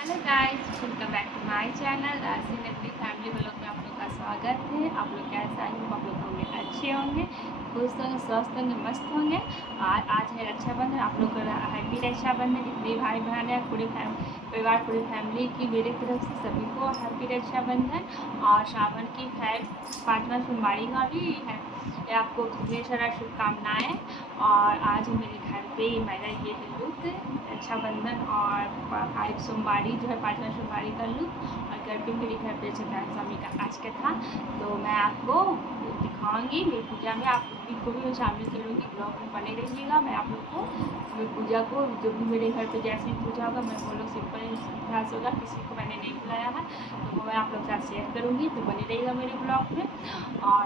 Hello guys, welcome back to my channel Rashi Nakli family blog में आप लोग का स्वागत है। आप लोग कैसा है? आप लोग होंगे अच्छे होंगे, खुश होंगे, स्वस्थ होंगे, मस्त होंगे। और आज है रक्षाबंधन। आप लोग का हैप्पी रक्षाबंधन। जितने भाई बहन है पूरे परिवार पूरी फैमिली की मेरी तरफ से सभी को हैप्पी रक्षाबंधन। और सावन की 5वां सोमवारी का भी है आपको ढेर सारा शुभकामनाएँ। और आज मेरे घर पे मेरा ये लुक रक्षाबंधन और 5वां सोमवारी कर लूँ। और घर पे मेरे घर पे सत्यनारायण स्वामी का आज का था, तो मैं आपको दिखाऊंगी मेरी पूजा में। आप लोग को भी मैं शामिल करूँगी, ब्लॉग में बने रहिएगा। मैं आप लोग को मेरी पूजा को जो भी मेरे घर पे जैसी पूजा होगा मैं वो लोग सिंपल इतिहास होगा, किसी को मैंने नहीं बुलाया है, तो वो मैं आप लोग के साथ शेयर करूँगी। तो बने रहिएगा मेरे ब्लॉग में। और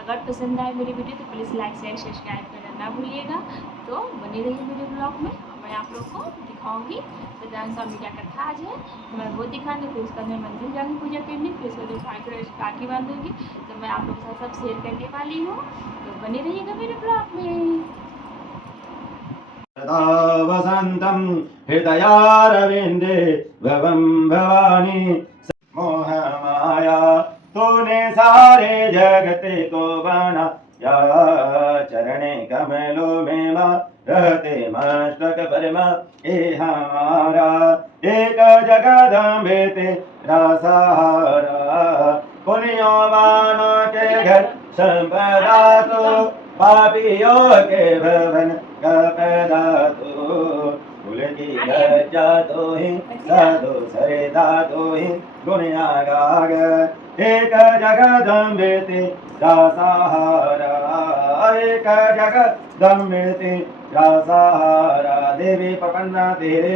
अगर पसंद आए मेरी वीडियो तो प्लीज़ लाइक शेयर सब्सक्राइब करना ना भूलिएगा। तो बने रहिए मेरे ब्लॉग में। मैं आप लोग को दिखाऊंगी सत्यनारायण स्वामी का कथा आज है, तो मैं वो दिखाऊंगी। फिर उसका मैं मंदिर जाऊँगी पूजा करने, फिर उसके बाद भाई को राखी बांधूंगी। तो मैं आप लोग के साथ सब शेयर करने वाली हूँ, तो बने रहिएगा मेरे ब्लॉग में। सदा वसन्तं हृदयारविन्दे भवं भवानी मोहमाया तूने सारे जगते को बनाया। चरणे कमलों में माँ रहते मस्तक परमा ए हमारा एक जगदम्बे तेरा सहारा। पुण्यवानों के घर संपदा तो पापियों के भवन का पैदा तो फूल की गजा तो ही साधु सरिता तो ही दुनिया गागर एक जगदम्बे तेरा सहारा। एक जगदम्बे तेरा सहारा। देवी प्रपन्ना तेरे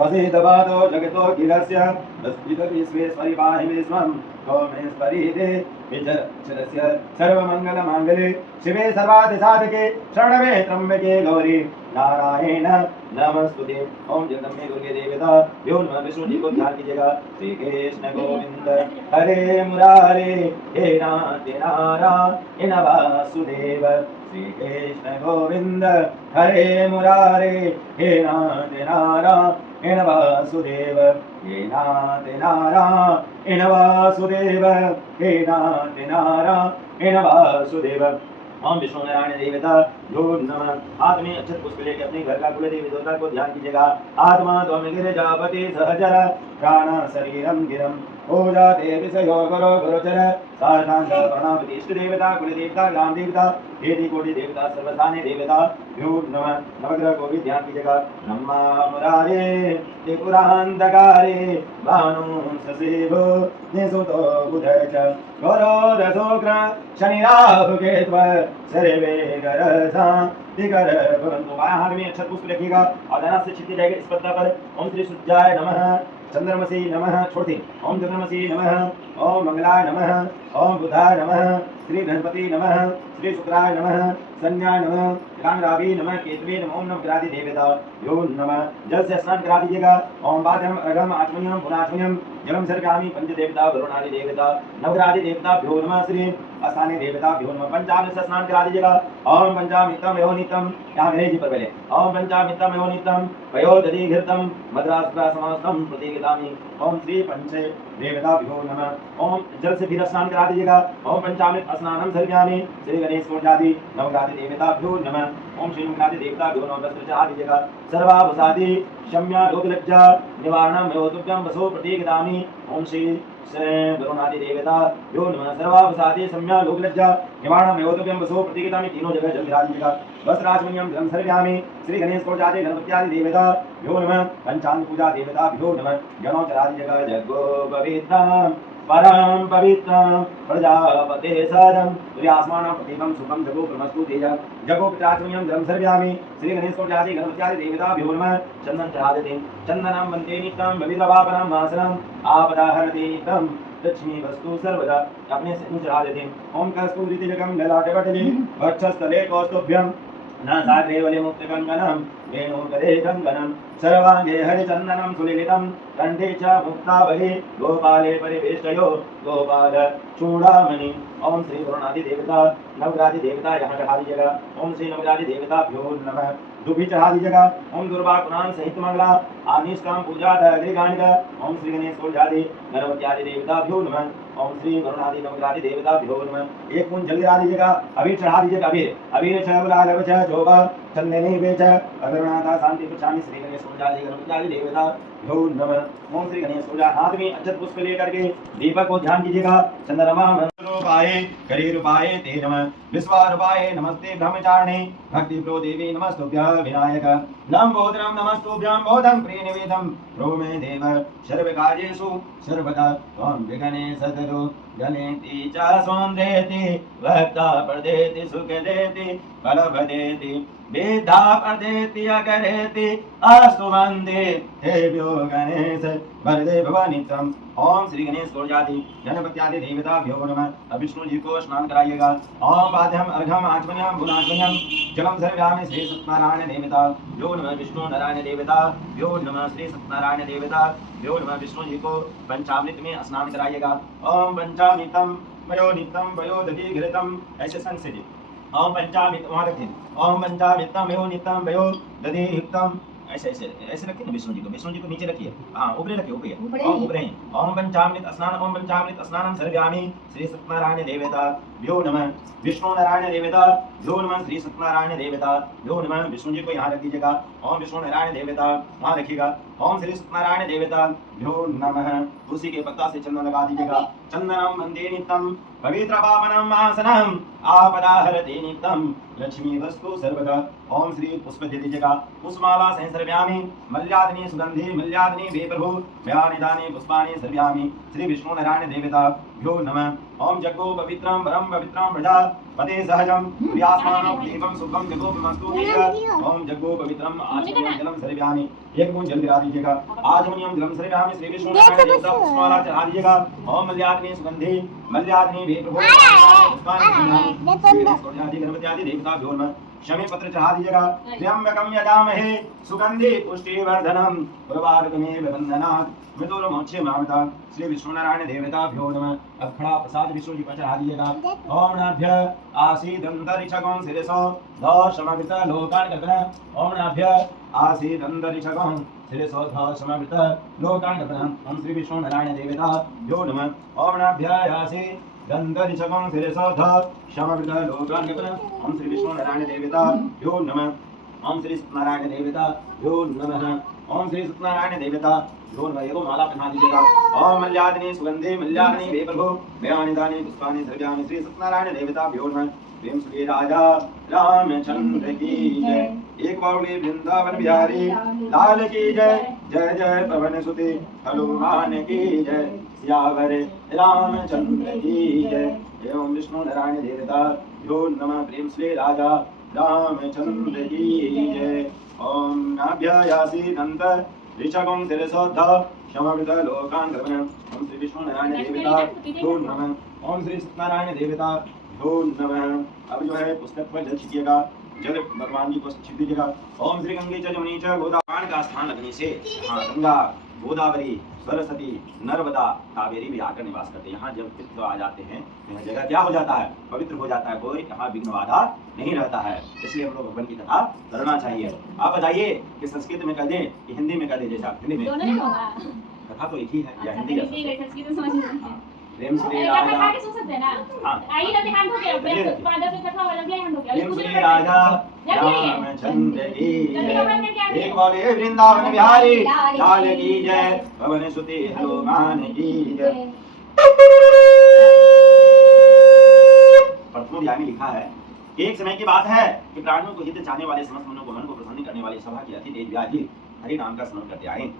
वसित बाधो जगतो किलस्य वस्तित विश्वेश्वरी पाहि विश्वं सोमेश्वरी दे विचरस्य सर्वमंगलमांगल्ये शिवे सर्वाधिसाधके शरणवे त्र्यंबके गौरी नारायण नमस्तुते। ओम जगदम्बे दुर्गे देवता यो नमः। विष्णु जी को ध्यान कीजिएगा। श्री कृष्ण गोविंद हरे मुरारे हे नारायण वासुदेव। श्री कृष्ण गोविंद हरे मुरारे हे नारायण वासुदेव। हे नारायण वासुदेव। हे नारायण वासुदेव। ओम विष्णु नारायण देवता जो नमः। हाथ में अक्षत पुष्प लेकर अपने घर का कुलदेवी देवता को ध्यान कीजिएगा। आत्मा त्वं गिरिजापति सहचर प्राण शरीरम गिरम पूजा ते विषयो गुरो गुरुचर साष्टांग प्रणामति। इष्ट देवता कुलदेवता ग्राम देवता वेदी कोटि देवता सर्वस्थानी देवता यो नमः। नवग्रह को भी ध्यान कीजिएगा। ब्रह्मा मुरारे त्रिपुरांधकारे भानु ससेवो निसुतो बुधय च गौरो रसोग्र शनि राहु केतु सर्वे गरसा दिगर भवन्तु। बायां हाथ में अक्षत पुष्प रखिएगा और धनास से छिटकी जाएगी इस पत्ता पर। ओम श्री सूर्याय नमः। चंद्रमसी नमः। छोड़ते ओम चंद्रमसी नमः। ओम मंगलाय नमः। ओम बुधाय नमः। श्री बृहस्पति नमः। श्री शुक्राय नमः। संज्ञाय नमः। कांगरावी नमः। केतवे नमः। ओम नवग्रादि देवता यो नमः। जल से स्नान करा दीजिएगा। ओम बाध्यम अर्घम आचमनीयम पुनाचमनीयम जलम सर्गामी पंच देवता वरुणादि देवता नवग्रादि देवता भ्यो नमः। श्री स्थानीय देवता भ्यो नमः। पंचामृत से स्नान करा दीजिएगा। ओम पंचामृतम योनितम यहाँ अंग्रेजी पर पहले ओम पंचामृतम योनितम वयोदधिघृतम मद्रास्त्र समास्तम प्रतीगितानि। ओम श्री पंचे देवता भ्यो नमः। ओम जल से फिर स्नान करा दीजिएगा। ओम पंचामृत स्नानम सर्वयामि श्री गणेश कोट्यादि नवग्रादि देवता भ्यो नमः। ओम श्री नवग्रादि देवता भ्यो नमः। वस्त्र चढ़ा दीजिएगा। सर्वाभसादि शम्या रोगलज्जा निवारणम योतुभ्यम वसो प्रतीगितानि। ओम श्री वरुणादि देवता यो नमः। सर्वाभसादि शम्या रोगलज्जा निवारणम योतुभ्यम वसो प्रतीगितानि। तीनों जगह जल गिरा दीजिएगा। वस्त्राचमनीयम धर्म सर्वयामि श्री गणेश कोट्यादि गणपत्यादि देवता भ्यो नमः। पंचांग पूजा देवता भ्यो नमः। जनों चढ़ा दीजिएगा। जगो पवित्रम परम पवित्रम प्रजापते सरम सूर्यास्मानं प्रतीकं सुखं जगो ब्रह्मस्तु तेजः जगो पित्राचमनीयं धर्म सर्वयामि श्री गणेश कोट्यादि गणपत्यादि देवता भ्यो नमः। चंदन चढ़ा देते चंदनं वन्दे नित्यं पवित्रवापनं मासनं आपदाहरते नित्यं लक्ष्मी वस्तु सर्वदा। अपने से चढ़ा देते ओम कस्तूरिति जगम ललाटे पटले वक्षस्थले कौस्तुभ्यं न साग्रे वले मुक्त कंगनम वेणुगरे कंगनम सर्वांगे हरिचंदनम सुलिलितम कंठे च मुक्तावली गोपाले परिवेष्टयो गोपाल चूड़ामणि। ओम श्री वरुणादि देवता नवग्रादि देवता यहाँ चढ़ा दीजिएगा। ओम श्री नवग्रादि देवता भ्यो नमः। दुभी चढ़ा दीजिएगा। ओम दुर्वा पुराण सहित मंगला आनिश काम पूजा दग्रिगाणिका। ओम श्री गणेश कोजादि गणपति आदि देवताभ्यो नमः। ओम श्री गरुणादि नमग्रादि देवताभ्यो नमः। एक कुंज जल गिरा दीजिएगा। अबीर चढ़ा दीजिएगा। अबीर अबीर छ गुलाल छ जोगा चंदनी बेच अगरनाथा शांति पुछामि। श्री गणेश कोजादि गणपति आदि देवताभ्यो नमः। ओम श्री गणेश कोजा हाथ में अक्षत पुष्प लेकर के दीपक को ध्यान कीजिएगा। चंद्रमा रूपाय करी रूपाय ते नमः। विश्वारूपाय नमस्ते ब्रह्मचारिणे भक्ति प्रो देवी नमस्तुभ्यं विनायक। नम बोधनम नमस्तुभ्यं बोधं प्रियनिवेदं प्रो मे देव सर्वकार्येषु सर्वदा त्वं विघ्नेशतरु गणेति च सौन्द्रेति भक्ता प्रदेति सुखदेति फलभदेति वेदा प्रदेति अकरेति अस्तु वन्दे देव्यो गणेश वरदे भवानित्यम्। ओम श्री गणेश कोजादि गणपत्यादि देवताभ्यो नमः। विष्णु जी को स्नान कराइएगा। ओम पाद्यम अर्घम आचमन्यम गुणाचमन्यम जलम सर्व्यामि। श्री सत्यनारायण देवता यो नमः। विष्णु नारायण देवता यो नमः। श्री सत्यनारायण देवता यो नमः। विष्णु जी को पंचामृत में स्नान कराइएगा। ओम पंचामृतम वयो नित्यम वयो दधि घृतम ऐसे संग से जी। ओम पंचामृत वहां रखिए। ओम पंचामृतम वयो नित्यम वयो दधि युक्तम ऐसे ऐसे ऐसे रखिए ना। विष्णु जी को नीचे रखिए। हाँ ऊपरे रखिए ऊपरे। ओम ऊपरे। ओम पंचामृत स्नान ओम पंचामृत स्नानम सर्व्यामि। श्री सत्यनारायण देवता यो नमः। विष्णु नारायण देवता यो नमः। श्री सत्यनारायण देवता यो नमः। विष्णु जी को यहाँ रख दीजिएगा। ओम विष्णु नारायण देवता वहाँ रखिएगा। ओम श्री सत्यनारायण देवता यो नमः। तुलसी के पत्ता से चंदन लगा दीजिएगा। चंदनम वंदे नित्यम पवित्र पावनम आसनम आपदाहरते नित्यम लक्ष्मी वस्तु सर्वदा। ओम श्री पुष्प दे दीजिएगा। पुष्पमाला संसर्व्यामि मल्यादिनी सुगंधि मल्यादिनी वे प्रभु व्यानिदानी पुष्पाणि सर्व्यामि। श्री विष्णु नारायण देवता यो नमः। ओम जग्गो पवित्रम परम पवित्रम प्रजा पदे सहजम प्रियास्मानं दीपम सुखम जग्गो मस्तु। ओम जग्गो पवित्रम आचमनीयम जलम सर्व्यामि। एक बूंद जल गिरा दीजिएगा। आचमनीयम जलम सर्व्यामि। श्री विष्णु नारायण देवता पुष्पमाला चढ़ा दीजिएगा। ओम मल्यादिनी सुगंधि मल्यादिनी वे प्रभु गणपति आदि देवताभ्यो नमः। शमी पत्र चढ़ा दीजिएगा। त्र्यंबकम यजामहे सुगंधि पुष्टिवर्धनम उर्वारुकमेव बंधनात् मृदुरमोक्षमामृता। श्री विष्णु नारायण देवताभ्यो नमः। अब खड़ा प्रसाद विष्णु जी पर चढ़ा दीजिएगा। ओम नाभ्य आसीदंतरिक्षगं शिरसो दशमवृत लोकान् कल्पना। ओम नाभ्य आसीदंतरिक्षगं शिरसो दशमवृत लोकान् कल्पना। ओम श्री विष्णु नारायण देवताभ्यो नमः। ओम नाभ्य आसीदंतरिक्षगं शिरसो दशमवृत लोकान् कल्पना। ओम श्री विष्णु नारायण देवताभ्यो नमः। ओम श्री सत्यनारायण देवताभ्यो नमः। ओम श्री सत्यनारायण देवता यो नमः। एगो माला पहना दीजिएगा। ओम मल्यादिनी सुगंधि मल्यादिनी वे प्रभु व्यानिदानी पुष्पाणि सर्व्यामि। श्री सत्यनारायण देवताभ्यो नमः। प्रेम श्री राजा रामचंद्र की जय। एक बावली वृंदावन बिहारी लाल की जय। जय जय पवन सुते हनुमान की जय। सियावर रामचंद्र की जय। एवं विष्णु नारायण देवता यो नमः। प्रेम श्री राजा रामचंद्र की जय। ओम नाभ्यायासीदंत ऋषभं शिरसोद्ध शमवृत लोकान् कल्पना। ओम श्री विष्णु नारायण देवता यो नमः। ओम श्री सत्यनारायण देवता यो नमः। अब जो है पुस्तक पर जल छिड़किएगा। जल भगवान जी को छिड़क दीजिएगा। ओम श्री गंगे च जमुनी च गोदावरी का स्थान लगने से हाँ गंगा गोदावरी सरस्वती नर्मदा कावेरी भी आकर निवास करते हैं। यहाँ जब तीर्थ आ जाते हैं तो यह जगह क्या हो जाता है पवित्र हो जाता है। कोई यहाँ विघ्न बाधा नहीं रहता है। इसलिए हम लोग भगवान की कथा करना चाहिए। आप बताइए कि संस्कृत में कह दें कि हिंदी में कह दें। जैसा हिंदी में कथा तो एक ही है या हिंदी का प्रेम श्री राजा प्रेम श्री राजा रामचंद्र की जय। एक बोले वृंदावन बिहारी लाल की जय। पवन सुते हनुमान की जय। प्रथम अध्याय में लिखा है एक समय की बात है कि प्राणियों को हित चाहने वाले समस्त मनों को मन को प्रसन्न करने वाली सभा की अति तेज व्याजी हरि नाम का स्मरण करते आए।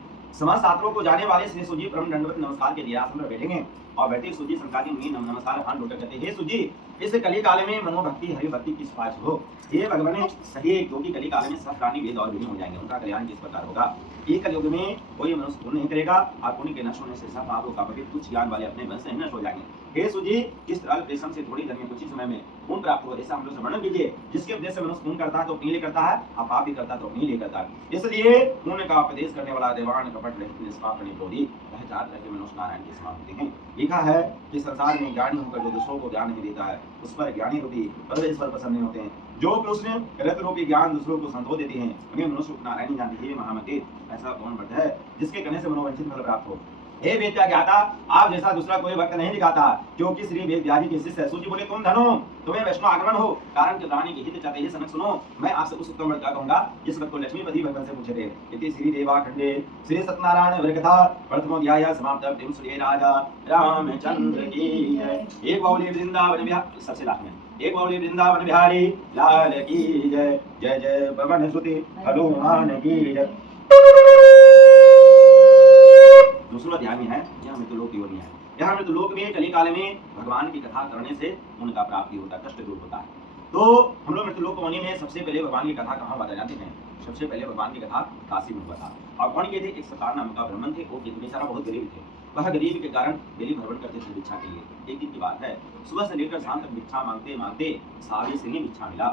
समस्त शास्त्रों को जाने वाले श्री सूजी परम दंडवत नमस्कार के लिए आसन पर बैठेंगे और बैठे सूजी संकादी मुनि नमस्कार हाथ जोड़कर कहते हैं हे सूजी इस कली काल में मनोभक्ति हरि भक्ति की सिफारिश हो। हे भगवान सही क्योंकि कली काल में सब प्राणी वेद और विघ्न हो जाएंगे। उनका कल्याण किस प्रकार होगा। एक कलयुग में कोई मनुष्य पुण्य नहीं करेगा और पुण्य के नष्ट होने से सब पापों का पवित्र तुच्छ ज्ञान वाले अपने वंश से नष्ट हो जाएंगे। हे सूजी इस तरह परिश्रम से थोड़ी देर में कुछ ही समय में पुण्य प्राप्त हो ऐसा हम लोग से वर्णन कीजिए। जिसके उपदेश से मनुष्य पुण्य करता है तो अपने लिए करता है और पाप भी करता है तो अपने लिए करता है। इसलिए पुण्य का उपदेश करने वाला देवान कपट रहित निष्पाप निरोधी वह चार तरह के मनुष्य नारायण की समाप्ति हैं। लिखा है कि संसार में ज्ञानी होकर जो दूसरों को ज्ञान नहीं देता है उस पर ज्ञानी रूपी परमेश्वर प्रसन्न नहीं होते हैं। जो प्रश्न गलत रूपी ज्ञान दूसरों को संतोष देते हैं उन्हें मनुष्य नारायणी जानती है महामते। ऐसा कौन व्रत है जिसके करने से मनोवांछित फल प्राप्त हो। हे वेद्या ज्ञाता, आप जैसा दूसरा कोई भक्त नहीं दिखाता, क्योंकि श्री वेद व्याधि के शिष्य सूची बोले तुम धनो तुम्हें वैष्णव आगमन हो, कारण के रानी के हित चाहते ही सनक सुनो। मैं आपसे उस उत्तम व्रत का कहूंगा जिस व्रत को लक्ष्मीपति भगवान से पूछे थे। इति श्री देवाखंडे श्री सत्यनारायण व्रत कथा प्रथमोध्याय समाप्त। प्रेम श्री राजा रामचंद्र की जय। एक बाउली वृंदावन बिहारी, सबसे लास्ट में एक बाउली वृंदावन बिहारी लाल की जय। जय जय पवन सुति हनुमान की जय। दूसरा अध्याय में है यह मृत्युलोक की ओर है। यहाँ मृत्युलोक में कली काल में भगवान की कथा करने से उनका प्राप्ति होता है, कष्ट दूर होता है। तो हम लोग मृत्युलोक होने में सबसे पहले भगवान की कथा कहाँ बताए जाते हैं। सबसे पहले भगवान की कथा काशी में हुआ था। और कौन के थे, एक सतार नाम का ब्राह्मण थे। वो बेचारा बहुत गरीब थे। वह गरीब के कारण डेली भ्रमण करते थे भिक्षा के लिए। एक दिन की बात है, सुबह से लेकर शाम तक भिक्षा मांगते मांगते सावे से ही भिक्षा मिला।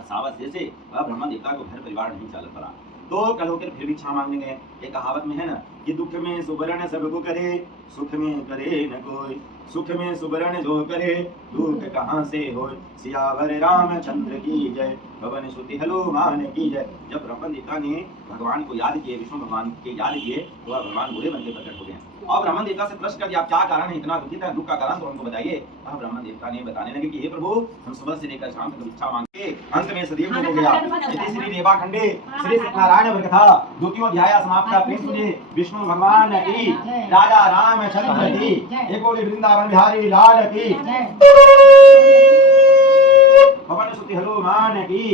सावस से वह ब्रह्म देवता को घर परिवार नहीं चल पड़ा। तो कल होकर फिर भिक्षा मांगने गए। एक कहावत में है ना कि दुख में सुबरण सबको करे, सुख में करे न कोई। सुख में सुबरण जो करे, दुख कहाँ से हो। सियावर रामचंद्र की जय, पवन सुति हनुमान की जय। जब ब्रह्म देवता ने भगवान को याद किए, विष्णु भगवान के याद किए, तो वह भगवान बूढ़े बनके प्रकट हो गए। और ब्रह्म देवता से प्रश्न कर दिया, आप क्या कारण है इतना दुखित है, दुख का कारण तो हमको बताइए। अब ब्रह्म देवता ने बताने लगे कि हे प्रभु, हम सुबह से लेकर शाम तक भिक्षा मांगे, अंत में सदैव हो गया। श्री देवाखंडे श्री सत्यनारायण व्रत कथा द्वितीय अध्याय समाप्त। प्रेम सुनिए विष्णु भगवान की, राजा रामचंद्र की, एक बोली वृंदावन बिहारी लाल की, पवन सुति हनुमान की।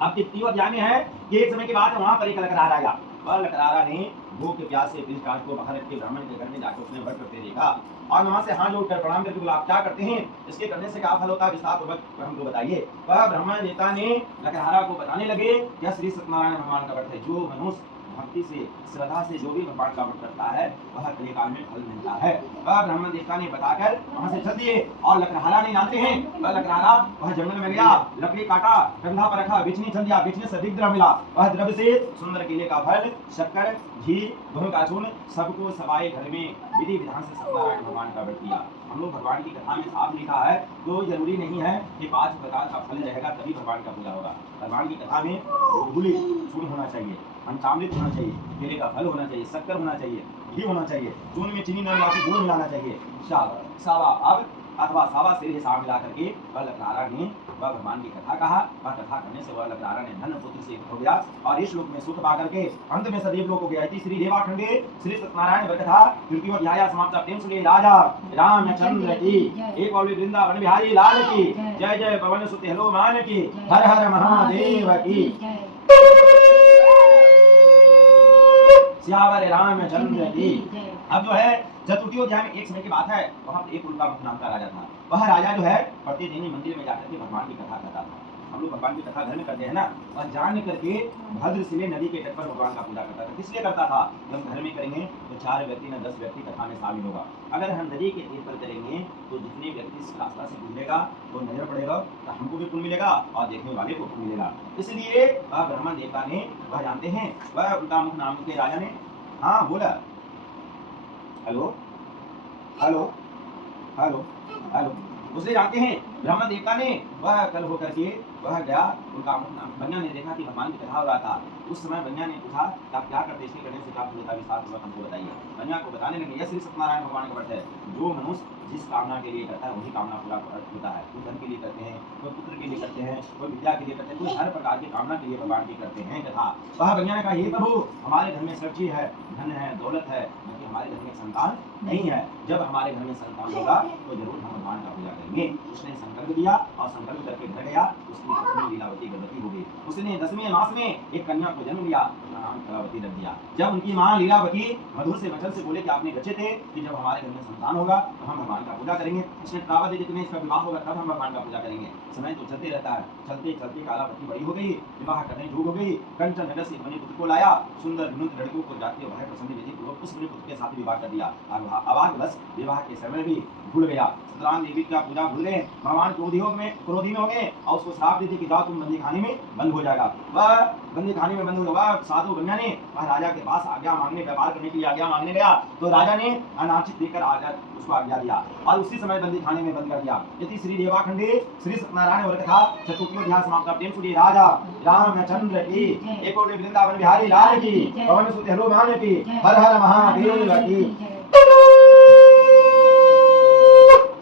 अब तृतीय अध्याय में है कि एक समय के बाद वहां पर एक लकड़हारा आया। वह लकड़हारा ने भूख के प्यास से पृष्ठकाट को बाहर रख के ब्राह्मण के घर में जाकर उसने व्रत करते देखा और वहां से हाथ जोड़कर प्रणाम करके बोला, आप क्या करते हैं, इसके करने से क्या फल होता है, विस्तार पूर्वक हमको बताइए। वह ब्राह्मण देवता ने लकड़हारा को बताने लगे, यह श्री सत्यनारायण भगवान का व्रत है। जो मनुष्य भक्ति से श्रद्धा से जो भी भगवान का व्रत करता है वह कलिकाल में फल मिलता है। वह ब्राह्मण देवता ने बताकर वहां से चल दिए। और लकड़हारा नहीं जानते हैं, वह लकड़हारा वह जंगल में गया, लकड़ी काटा, कंधा पर रखा, बिछनी चल दिया, बिछने से अधिक द्रव्य मिला। वह द्रव्य से सुंदर केले का फल, शक्कर, घी, गेहूं का चूर्ण सबको सबाए घर में विधि विधान से सत्यनारायण भगवान का व्रत किया। हम लोग भगवान की कथा में साफ लिखा है, तो जरूरी नहीं है कि 5 प्रकार का फल रहेगा तभी भगवान का पूजा होगा। भगवान की कथा में गुलगुली चूर्ण होना चाहिए, पंचामृत होना चाहिए, केले का फल होना चाहिए, शक्कर होना चाहिए, घी होना चाहिए, चूर्ण में चीनी न मिला के गुड़ मिलाना चाहिए, सावा अब अथवा सावा से हिसाब मिला करके वह लकड़हारा ने वह भगवान की कथा कहा। वह कथा करने से वह लकड़हारा ने धन पुत्र से हो गया और इस लोक में सुख पा करके अंत में सदैव लोक हो गया। इति श्री देवाखंडे श्री सत्यनारायण व्रत कथा तृतीय अध्याय समाप्त। प्रेम सुनिए राजा रामचंद्र की, एक बाउली वृंदावन बिहारी लाल की, जय जय पवन सुति हनुमान की, हर हर महादेव की, सियावर रामचंद्र की। अब जो है चतुर्थी अध्याय में एक समय की बात है, वहां पर एक उल्कामुख नाम का राजा था। वह राजा जो है प्रतिदिन मंदिर में जाकर के भगवान की कथा करता था। हम लोग भगवान की कथा घर में करते हैं ना, और जान करके भद्रशिले नदी के तट पर भगवान का पूजा करता था। किस लिए करता था, जब घर में करेंगे तो 4 व्यक्ति न 10 व्यक्ति कथा में शामिल होगा। अगर हम नदी के तीर पर करेंगे तो जितने व्यक्ति इस रास्ता से गुजरेगा तो नजर पड़ेगा तो हमको भी पुण्य मिलेगा और देखने वाले को पुण्य मिलेगा। इसलिए वह ब्रह्म देवता ने, वह जानते हैं, वह उल्कामुख नाम के राजा ने, हाँ बोला, हेलो हेलो हेलो हेलो, उसने जानते हैं ब्रह्म देवता ने, वह कल होकर के वह गया उनका बन्या ने देखा कि भगवान की कथा हो रहा था। उस समय बन्या ने पूछा आप क्या करते, इसके करने से क्या फल होता है, विस्तार पूर्वक हमको बताइए। बन्या को बताने लगे, यह श्री सत्यनारायण भगवान का व्रत है। जो मनुष्य जिस कामना के लिए करता है वही कामना पूरा होता है। कोई धन के लिए करते हैं, कोई पुत्र के लिए करते हैं, कोई विद्या के लिए करते हैं, कोई हर प्रकार की कामना के लिए भगवान की करते हैं कथा। वह बन्या ने कहा, हे प्रभु, हमारे घर में सब चीज है, धन है, दौलत है, लेकिन हमारे घर में संतान नहीं है। जब हमारे घर में संतान होगा तो जरूर हम भगवान का पूजा करेंगे। उसने संकल्प दिया और संकल्प करके घर गया। उसकी पत्नी लीलावती गर्भवती हो गई। उसने 10वें मास में एक कन्या को जन्म दिया, उसका नाम कलावती रख दिया। जब उनकी मां लीलावती मधुर से वचन से बोले कि आपने गच्छे थे कि जब हमारे घर में संतान होगा तो हम भगवान का पूजा करेंगे। उसने त्रावा दे जितने इसका विवाह होगा तब हम भगवान का पूजा करेंगे। समय तो चलते रहता है, चलते चलते कालावती बड़ी हो गई, विवाह करने जोग हो गई। कंचन नगर से बने पुत्र को लाया, सुंदर विनुत लड़कों को जाती है, वह प्रसन्न विधि पूर्वक उस पुत्र के साथ विवाह कर दिया। अभाग बस विवाह के समय भी भूल गया, सतराम देवी का पूजा भूल गए, भगवान क्रोधी में हो गए और उसको श्राप देते कि जाओ तुम बंदी खाने में बंद हो जाएगा। वह बंदी खाने में बंद हो गया। साधु बनिया ने वह राजा के पास आज्ञा मांगने, व्यापार करने के लिए आज्ञा मांगने गया तो राजा ने अनाचित देकर उसको आज्ञा दिया और उसी समय बंदी खाने में बंद कर दिया। यदि श्री देवाखंडे श्री सत्यनारायण वर्ग था चतुर्थी अध्याय समाप्त। प्रेम सुनिए राजा रामचंद्र की, एक और वृंदावन बिहारी लाल की, पवन सुत हनुमान की, हर हर महादेव की,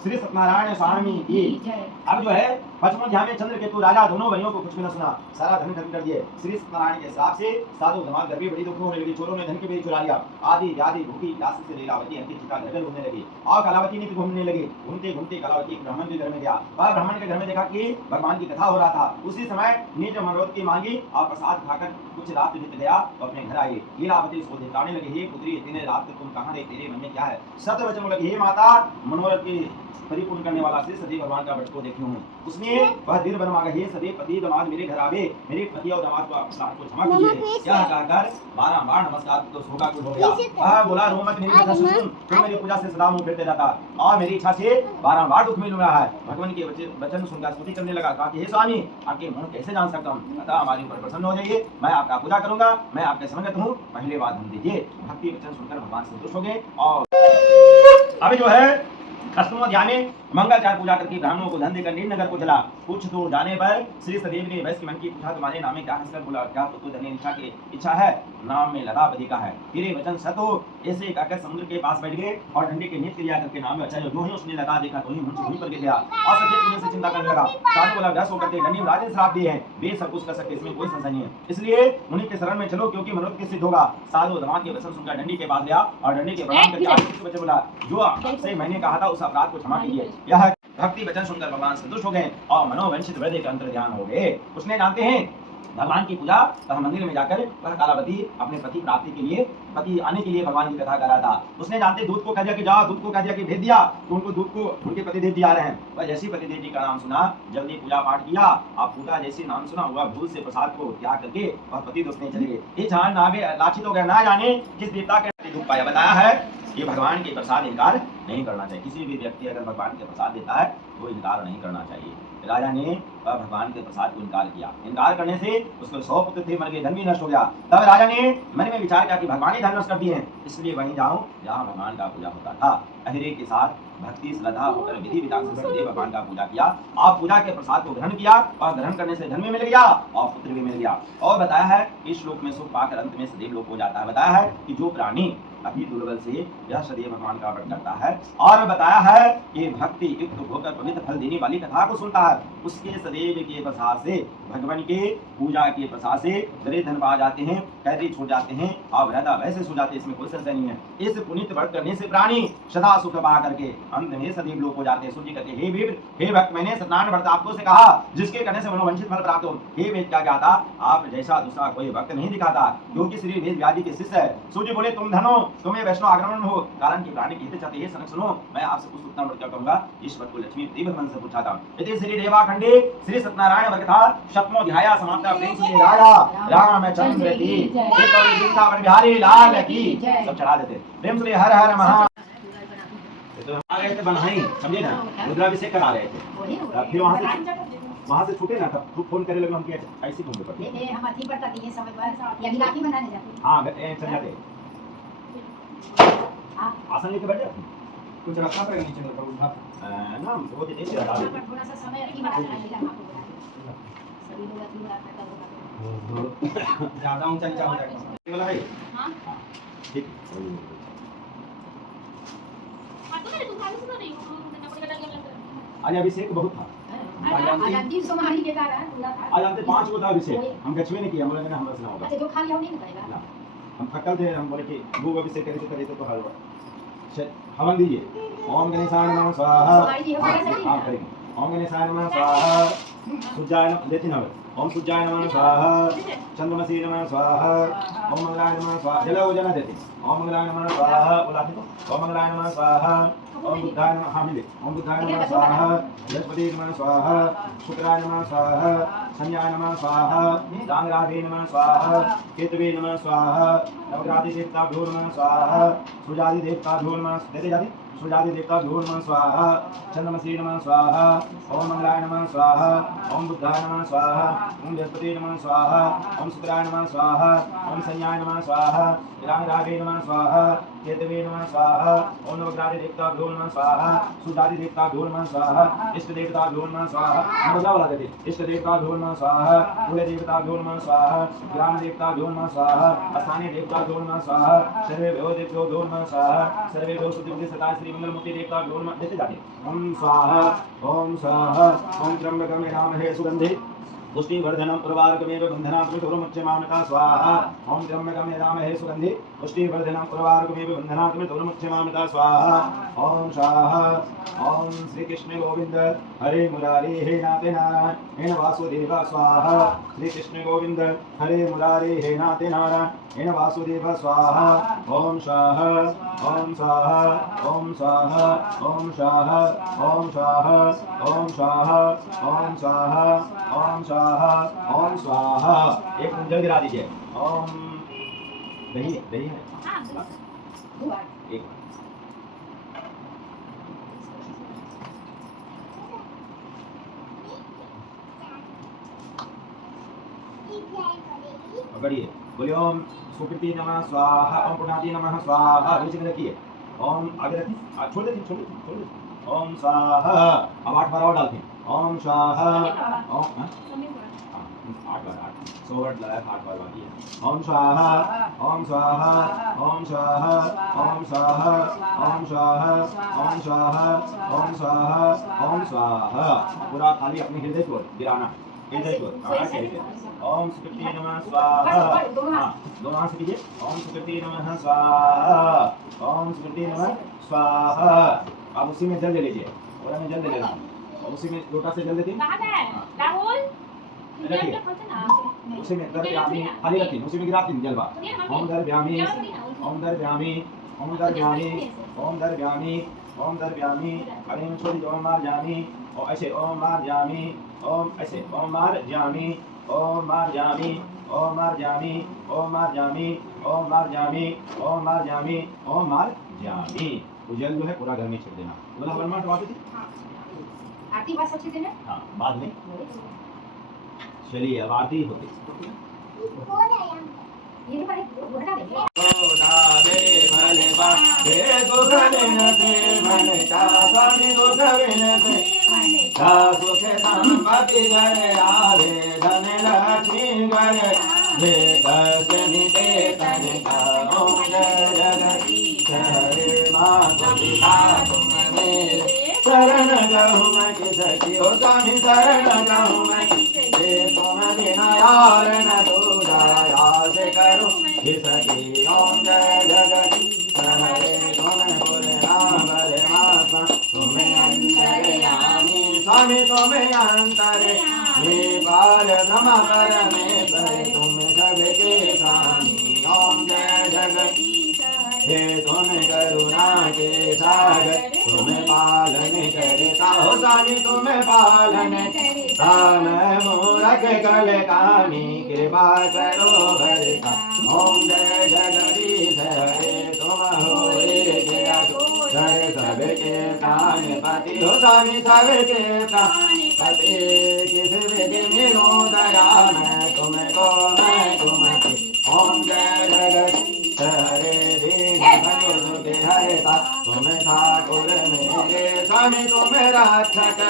श्री सत्यनारायण स्वामी की। अब जो है पचम अध्याय में चंद्र केतु राजा दोनों भाइयों को कुछ भी न सुना, सारा धन खत्म कर दिए। श्री सत्यनारायण के हिसाब से साधु धमाल घर भी बड़ी दुख होने लगी। चोरों ने धन के भी चुरा लिया। आदि व्याधि भूखी दासी से लीलावती अंकित चिता घर घूमने लगी और कलावती ने भी घूमने लगी। घूमते घूमते कलावती ब्राह्मण के घर में गया। वह ब्राह्मण के घर में देखा कि भगवान की कथा हो रहा था। उसी समय नीच मनोरथ की मांगी और प्रसाद खाकर कुछ रात बीत गया तो अपने घर आई। लीलावती उसको दिखाने लगी, हे पुत्री इतने रात तुम कहाँ रहे, तेरे मन में क्या है? सत्य वचन लगी, हे माता मनोरथ की परिपूर्ण करने वाला से सदैव भगवान का भक्त को देखी हूँ। उसने वह दिल बन मांगा, हे सदैव पति दामाद मेरे घर आवे, मेरे पति और दामाद को क्षमा कीजिए। यह कहकर बारंबार नमस्कार तो शोका कुल हो गया। वह बोला, रो मत, मेरी कथा सुन, तू मेरी पूजा से सदा मुंह फेरते रहता और मेरी इच्छा से बारंबार दुख मिल रहा है। भगवान के वचन सुनकर स्तुति करने लगा। कहा कि हे स्वामी आपके मन कैसे जान सकता हूँ, अतः हमारे ऊपर प्रसन्न हो जाइए, मैं आपका पूजा करूंगा, मैं आपके संगत हूँ, पहले बात हम दीजिए। भक्ति वचन सुनकर भगवान संतुष्ट हो गए। और अभी जो है अष्टम अध्याय में मंगलाचार पूजा करके ब्राह्मणों को धन देकर नील नगर को चला। कुछ दूर जाने पर श्री सदेव ने वैश्य मन की पूछा, तुम्हारे नाम में क्या? हंसकर बोला, क्या तो धनी इच्छा है, नाम में लता बधी का है, तेरे वचन सत हो। ऐसे कहकर समुद्र के पास बैठ गए और डंडे के नित्य क्रिया करके नाम में अच्छा जो ही उसने लता देखा तो ही मुंह से पर गिर गया और सचेत होने से चिंता करने लगा। साधु बोला, व्यस्त होकर के डंडी राजन श्राप दिए हैं, वे सब कुछ कर सकते, इसमें कोई संशय नहीं है, इसलिए उन्हीं के शरण में चलो क्योंकि मनोरथ के सिद्ध होगा। साधु धमाल के वचन सुनकर डंडी के पास गया और डंडी के प्रणाम करके आगे बोला, जो आपसे मैंने कहा था उस अपराध को क्षमा कीजिए। यह भक्ति वचन सुनकर भगवान संतुष्ट हो गए और मनोवंचित हृदय के अंतर ध्यान हो गए। उसने जानते हैं भगवान की पूजा तथा मंदिर में जाकर वह कालावती अपने पति प्राप्ति के लिए, पति आने के लिए भगवान की कथा कर रहा था। उसने जानते दूध को कह दिया कि जाओ, दूध को कह दिया कि भेज दिया तो उनको दूध को उनके पतिदेव जी आ रहे हैं। वह जैसी पतिदेव जी का नाम सुना जल्दी पूजा पाठ किया। आप पूजा जैसे नाम सुना हुआ भूल से प्रसाद को त्याग करके वह पति दोस्तने चले गए। ये जान लाछित हो गया, ना जाने किस देवता के दुख पाया। बताया है ये भगवान के प्रसाद इनकार नहीं करना चाहिए। किसी भी व्यक्ति अगर भगवान के प्रसाद देता है तो इनकार नहीं करना चाहिए। राजा ने भगवान के प्रसाद को इनकार किया। इनकार करने से उसके 100 पुत्र थे, मर गए, धन भी नष्ट हो गया। तब राजा ने मन में विचार किया कि भगवान ही धन नष्ट करती हैं, इसलिए वहीं जाऊं जहां भगवान का पूजा होता था। अहिरे के साथ भक्ति श्रद्धा होकर विधि विधान से सदैव भगवान का पूजा किया और पूजा के प्रसाद को ग्रहण किया और ग्रहण करने से धन भी मिल गया और पुत्र भी मिल गया। और बताया है इस श्लोक में सुख पाकर अंत में सदैव लोक हो जाता है। बताया है कि जो प्राणी अभी दुर्बल से यह सदैव भगवान का व्रत करता है और बताया है कि भक्ति युक्त होकर पवित्र फल देने वाली कथा को सुनता है, उसके सदैव के प्रसाद से, भगवान के पूजा के प्रसाद से गरीब धन पा जाते हैं, कैदी छूट जाते हैं और वृद्धा वैसे सो जाते हैं, इसमें कोई संशय नहीं है। इस पुनीत व्रत करने से प्राणी सदा सुख पा करके अंत में सदैव लोक हो जाते हैं। सूची कहते हैं, हे वीर, हे भक्त, मैंने सत्यनारायण व्रत आपको से कहा जिसके करने से मनोवंचित फल प्राप्त हो। हे वेद क्या कहता, आप जैसा दूसरा कोई भक्त नहीं दिखाता क्योंकि श्री वेद व्याधि के शिष्य है। सूर्य बोले, तुम धनो, तुम्हें वैष्णव आक्रमण हो, कारण की प्राणी कहते चाहते हैं। सनक सुनो, मैं आपसे कुछ उत्तर वर्ग कहूंगा। इस व्रत को लक्ष्मी प्रिय भगवान से पूछा था। यदि श्री देवाखंडे श्री सत्यनारायण व्रत था सप्तमो अध्याय समाप्त। प्रेम सुनिए राजा रामचंद्र की, एक और वृंदावन बिहारी लाल की। सब चढ़ा देते प्रेम सुनिए हर हर महा। तो आ गए थे बनाई, समझे ना, रुद्राभिषेक करा रहे थे, फिर वहां से छूटे ना तब फोन करे लगे हम कि ऐसे घूमते पड़ते हम अथी पर तक ये समझ में या राखी बनाने जाते। हां चल जाते। आसन लेके बैठ जाते, कुछ रखना पड़ेगा नीचे ना, वो दे दे थोड़ा सा समय अथी बना लेगा आपको, सभी लोग अथी बना करता ज्यादा ऊंचा नीचा हो जाएगा वाला भाई। हां ठीक आज अभिषेक बहुत था। आज हमने 5 को था अभिषेक, हम गछवे नहीं किया, बोले ना हमरा से ना होगा। अच्छा जो खाली हो नहीं करेगा, हम थकल थे, हम बोले कि वो अभिषेक करे तो हलवा हवन दीजिए। ओम गणेशाय नमः स्वाहा। हां करेंगे। ओम गणेशाय नमः स्वाहा। सूर्याय नमः देती ना, ओम सूर्याय नमः स्वाहा। चंद्रमसी नमः स्वाहा। ओम मंगलाय नमः स्वाहा। जला हो जाना देते। ओम मंगलाय नमः स्वाहा बोला दो ओम मंगलाय नमः स्वाहा ओम बुद्धाय नमः हाँ मिले ओम बुद्धाय नमः स्वाहा बृहस्पति नमः स्वाहा शुक्राय नमः स्वाहा शन्याय नमः स्वाहा दांगरावे नमः स्वाहा केतवे नमः स्वाहा नवग्रहादि देवताभ्यो नमः स्वाहा सूर्यादि देवताभ्यो नमः देते जाते सूर्यादि देवताभ्यो नमः स्वाहा चंद्रमसी नमः स्वाहा ओम मंगलाय नमः स्वाहा ओम बुद्धाय नमः स्वाहा ओम बृहस्पति नमः स्वाहा ओम शुक्राय नमः स्वाहा ओम शन्याय नमः स्वाहा दांगरावे नमः स्वाहा केतवे नमः स्वाहा ओम नवग्रहादि देवताभ्यो नमः स्वाहा सूर्यादि देवताभ्यो नमः स्वाहा इष्ट देवताभ्यो नमः स्वाहा नमस्कार बोला देते इष्ट देवताभ्यो नमः स्वाहा कुल देवताभ्यो नमः स्वाहा ग्राम देवताभ्यो नमः स्वाहा स्थानीय देवताभ्यो नमः स्वाहा सर्वे देवताभ्यो नमः स्वाहा सर्वे सुधि सदा श्री मंगलमूर्ति देवताभ्यो नमः देते जाते ओम स्वाहा ओम स्वाहा ओम त्र्यंबकं यजामहे सुगंधि पुष्टिवर्धनम उर्वारुकमेव बन्धनात् मृतोर्मुच्यमामृता स्वाहा ओम त्र्यंबकं यजामहे सुगंधि पुष्टिवर्धनम उर्वारुकमेव बन्धनात् मृतोर्मुच्यमामृता स्वाहा ओम स्वाहा ओम श्री कृष्ण गोविंद हरे मुरारी हे नाथ नारायण हे वासुदेव स्वाहा श्री कृष्ण गोविंद हरे मुरारी हे नाथ नारायण हे वासुदेव स्वाहा ओम स्वाहा ओम स्वाहा ओम स्वाहा ओम स्वाहा ओम स्वाहा ओम स्वाहा ओम स्वाहा ओम स्वाहा ओम स्वाहा एक कुंजल गिरा दीजिए ओम दही दही है एक पकड़िए बोलिए ओम सुकृति नमः स्वाहा ओम पुनाति नमः स्वाहा नीचे में रखिए ओम आगे रखिए छोड़ देती ओम स्वाहा अब 8 बार और डालते हैं ओम स्वाहा ओम 8 बार 8 100 वर्ड लगाया 8 बार बाकी है ओम स्वाहा ओम स्वाहा ओम स्वाहा ओम स्वाहा ओम स्वाहा ओम स्वाहा ओम स्वाहा ओम स्वाहा पूरा खाली अपने हृदय को गिराना हृदय को ओम सुकृति नमः स्वाहा दोनों हाथ से कीजिए ओम सुकृति नमः स्वाहा ओम सुकृति नमः स्वाहा आप उसी में जल ले लीजिए और में जल ले लेना और उसी में लोटा से जल देती राहुल उसी में दरव्यामी खाली रखी उसी में गिराती जलवा ओम दरव्यामी ओम दरव्यामी ओम दरव्यामी ओम दरव्यामी ओम दरव्यामी अरे में छोड़ी ओम मार जामी और ऐसे ओम मार जामी ओम ऐसे ओम मार जामी ओम मार जामी ओम मार जामी ओम मार जामी ओम मार जामी ओम मार जामी ओम मार जामी उजल जो है पूरा घर में छिड़ देना बोला वर्मा तो आती थी आरती बात सबसे देना हाँ बाद में चलिए अब आरती होती ये भी बड़ा देंगे शरण गहूँ मैं किसकी हो स्वामी शरण गहूँ मैं तुम बिना यार न दूजा से करूँ किसकी ओम जय जगत हरे तुम बोले राम हरे माता तुम्हें अंतर्यामी स्वामी तुम्हें अंतर्यामी पार ब्रह्म परमेश्वर तुम सबके स्वामी ओम जय जगत हे तुम करुणा के सागर तुम्हें पालन करता हो स्वामी तुम्हें पालन मैं मूरख कल कामी कृपा करो भरता ओम जय जगदीश हरे तुम हो हरे सबके प्राण पति हो स्वामी सबके प्राण पति किस विधि मिलो दया मैं तुमको मैं तुमको ओम जय जगदीश हरे दीन बंधु के हरता तुम ठाकुर मेरे स्वामी तुम रक्षक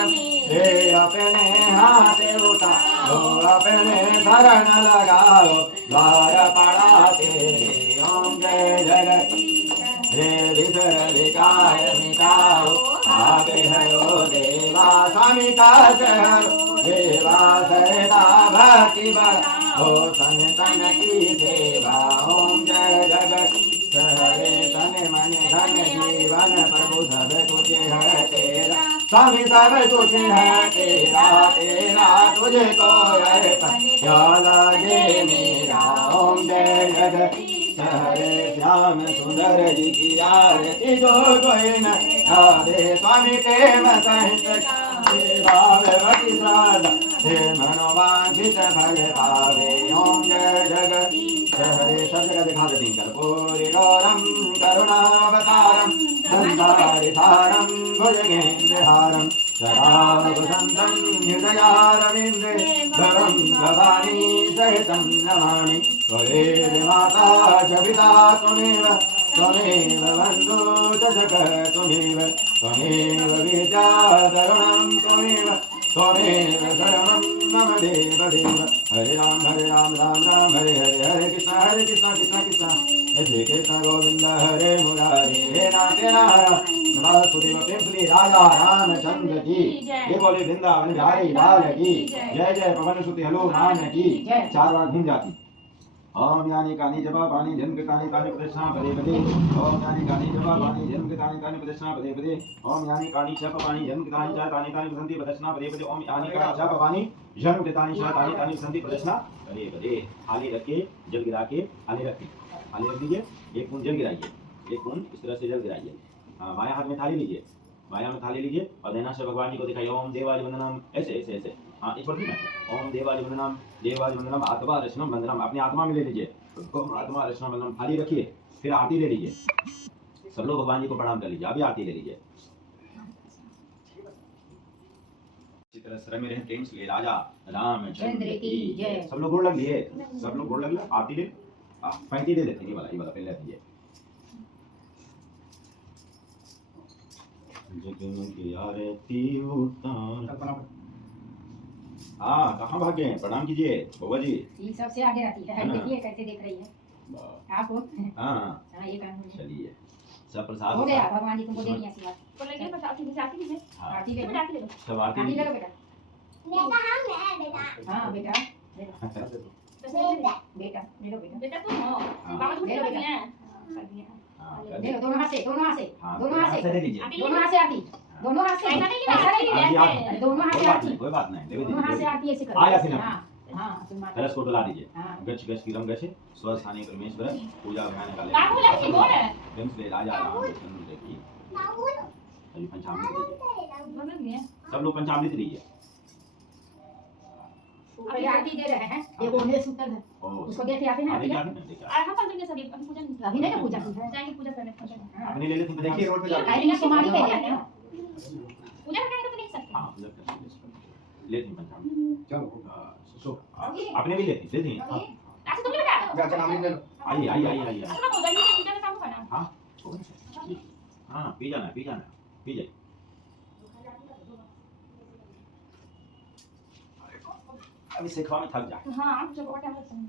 हे अपने हाथ उठा लो अपने शरण लगाओ द्वार पड़ा तेरे ओम जय जगदीश हे विसर विकार मिटाओ आगे हरो देवा स्वामी का हरो देवा सदा भक्ति बढ़ाओ संतन की सेवा ओम जय जगदीश हरे तन मन धन जीवन प्रभु सब कुछ है तेरा स्वामी सब कुछ है तेरा तेरा तुझको अर्पण क्या लगे मेरा ओम जय जगदीश हरे श्याम सुंदर जी की आरती जो कोई न गावे स्वामी प्रेम सहित भाववती श्रद्धा हे मनोवांछित फल पावे ओम जय जगदीश हरे। सब जगह दिखा देते कर्पूरी गौरम करुणावतारम संसारिसारम भुजगेन्द्रहारम सदा वसन्तं हृदयारविन्दे भवं भवानी सहितं नमामि। त्वमेव माता च पिता त्वमेव त्वमेव बन्धु च जगः त्वमेव विद्या तरुणं त्वमेव सर्वं मम देव देव। हरे राम राम राम हरे हरे हरे कृष्ण कृष्ण कृष्ण हरे कृष्ण गोविंद हरे मुरारी हे नाथे नारायण नमस्ते प्रेम श्री राजा रामचंद्र की ये बोले वृंदावन बिहारी लाल की जय जय पवन सुत हनुमान की चार बार घूम जाती। ओम यानी कानी जपा पानी जन्म के कानी कानी प्रदक्षिणा पदे पदे ओम यानी कानी जपा पानी जन्म के कानी कानी प्रदक्षिणा पदे पदे ओम यानी कानी जप पानी जन्म के कानी चार कानी कानी प्रदक्षिणा प्रदक्षिणा पदे पदे ओम यानी कानी जप पानी जन्म के कानी चार कानी कानी प्रदक्षिणा प्रदक्षिणा पदे पदे। थाली रख के जल गिरा के थाली रख दीजिए एक बूंद जल गिराइए एक बूंद इस तरह से जल गिराइए। बायां हाथ में थाली लीजिए बायां में थाली लीजिए और देना से भगवान जी को दिखाइए ओम देवाज वंदनम ऐसे ऐसे ऐसे। हाँ इस पर ओम देवाज वंदनम आत्मा रचनम वंदनम अपनी आत्मा में ले लीजिए ओम आत्मा रचनम वंदनम। थाली रखिए फिर आरती ले लीजिए सब लोग भगवान जी को प्रणाम कर लीजिए अभी आरती ले लीजिए। इसी तरह सर में रहे प्रेम से राजा रामचंद्र की जय। सब लोग गोड़ लग लिए सब लोग गोड़ लग लो आरती ले पैंती दे देते ये वाला पहले दीजिए। जगन की आरती उतार हाँ कहाँ भागे हैं प्रणाम कीजिए बाबा जी। ये सबसे आगे आती है देखिए कैसे देख रही है आप। हाँ ये काम चलिए सब प्रसाद हो गया भगवान जी तुमको दे दिया आशीर्वाद तो लगे बस आती नीचे आती नीचे आरती ले लो आती ले लो सब आरती आरती ले लो लीजिए। बेटा हाँ बेटा बस ले लो बेटा ले लो बेटा बेटा तुम हो बाबा तुम ले लो कर बेटा। दिया कर दिया हाँ, कर ले दिया। लो दोनों हाथ से दोनों हाथ से हाँ, दोनों हाथ से ले लीजिए दोनों हाथ से आती दोनों हाथ से ऐसा नहीं ऐसा नहीं ऐसे आरती दोनों हाथ से आती कोई बात नहीं ले दोनों हाथ से लीजिए। आती ऐसे करो आया फिर हाँ हाँ सुनमा कलश को डुला दीजिए हाँ गच्छ गच्छ की रम गच्छ स्वस्थानीय परमेश्वर पूजा अभियान का बाबू लगी बोल प्रेम से राजा रामचंद्र की अभी पंचामृत लीजिए बोल नहीं सब लोग पंचामृत लीजिए। पहले आरती दे रहे हैं ये बोले सूतल है उसको देते आते हैं आगे आरती क्या है देखिए हम पर देंगे सभी अभी पूजा नहीं अभी नहीं ना पूजा की है जाएंगे पूजा करने पूजा अपने ले लेते हैं देखिए रोड पे जाके आई ना तुम्हारी के लिए पूजा करने तो नहीं सकते हाँ पूजा करते लेते हैं पंचामृत चलो सो अपने भी लेते हैं अच्छा तुम बेटा आइए आइए आइए आइए अच्छा पूजा नहीं पूजा का काम करना हाँ हाँ पी जाना पी जाइए। अभी सिखवा में थक जाए हाँ आप जब और टाइम लगता है